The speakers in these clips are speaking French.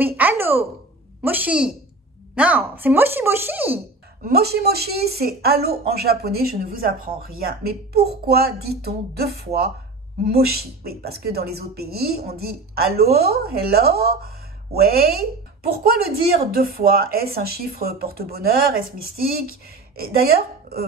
Oui, allô? Moshi. Non, c'est moshi moshi. Moshi moshi, c'est allô en japonais, je ne vous apprends rien. Mais pourquoi dit-on deux fois moshi? Oui, parce que dans les autres pays, on dit allô, hello, ouais. Pourquoi le dire deux fois? Est-ce un chiffre porte-bonheur? Est-ce mystique? D'ailleurs,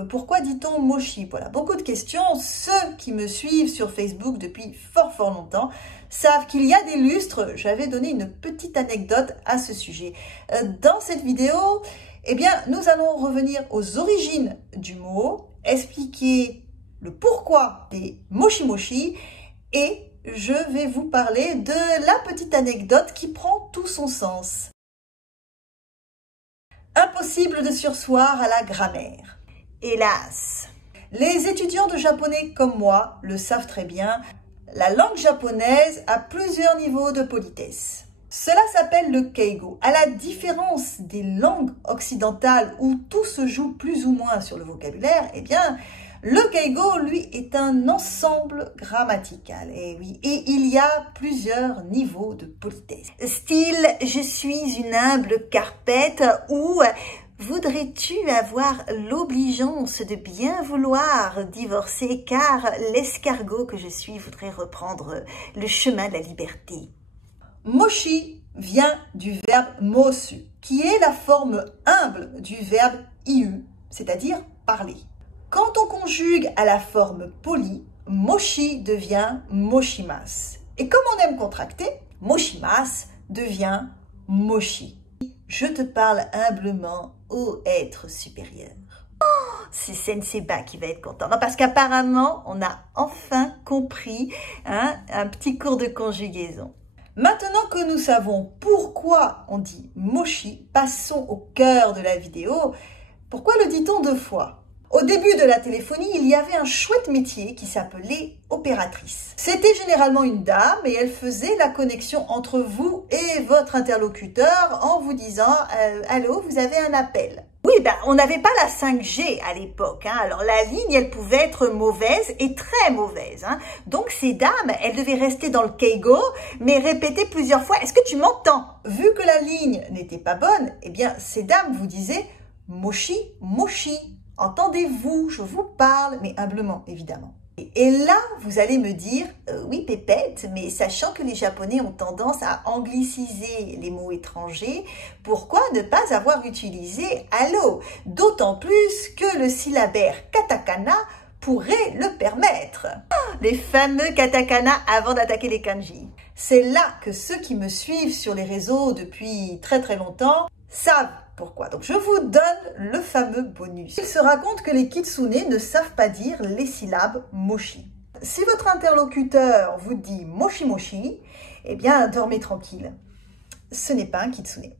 pourquoi dit-on moshi? Voilà, beaucoup de questions. Ceux qui me suivent sur Facebook depuis fort longtemps savent qu'il y a des lustres. J'avais donné une petite anecdote à ce sujet. Dans cette vidéo, eh bien, nous allons revenir aux origines du mot, expliquer le pourquoi des moshi moshi et je vais vous parler de la petite anecdote qui prend tout son sens. Impossible de surseoir à la grammaire. Hélas, les étudiants de japonais comme moi le savent très bien, la langue japonaise a plusieurs niveaux de politesse. Cela s'appelle le keigo. À la différence des langues occidentales où tout se joue plus ou moins sur le vocabulaire, eh bien, le keigo, lui, est un ensemble grammatical. Et oui, et il y a plusieurs niveaux de politesse. Style, je suis une humble carpette ou voudrais-tu avoir l'obligeance de bien vouloir divorcer car l'escargot que je suis voudrait reprendre le chemin de la liberté. Moshi vient du verbe mosu, qui est la forme humble du verbe iu, c'est-à-dire parler. Quand on conjugue à la forme polie, moshi devient moshimasu. Et comme on aime contracter, moshimasu devient moshi. Je te parle humblement, ô être supérieur. Oh, c'est Sensei Ba qui va être content. Non, parce qu'apparemment, on a enfin compris un petit cours de conjugaison. Maintenant que nous savons pourquoi on dit moshi, passons au cœur de la vidéo. Pourquoi le dit-on deux fois? Au début de la téléphonie, il y avait un chouette métier qui s'appelait opératrice. C'était généralement une dame et elle faisait la connexion entre vous et votre interlocuteur en vous disant « Allô, vous avez un appel ». Oui, ben, on n'avait pas la 5G à l'époque. Alors, la ligne, elle pouvait être mauvaise et très mauvaise. Donc, ces dames, elles devaient rester dans le keigo, mais répéter plusieurs fois « Est-ce que tu m'entends ?» Vu que la ligne n'était pas bonne, eh bien, ces dames vous disaient « Moshi, moshi ». Entendez-vous, je vous parle, mais humblement, évidemment. Et là, vous allez me dire, oui, Pépette, mais sachant que les Japonais ont tendance à angliciser les mots étrangers, pourquoi ne pas avoir utilisé allô? D'autant plus que le syllabaire katakana pourrait le permettre. Les fameux katakana avant d'attaquer les kanji. C'est là que ceux qui me suivent sur les réseaux depuis très longtemps savent pourquoi. Donc je vous donne le fameux bonus. Il se raconte que les kitsune ne savent pas dire les syllabes moshi. Si votre interlocuteur vous dit moshi moshi, eh bien dormez tranquille. Ce n'est pas un kitsune.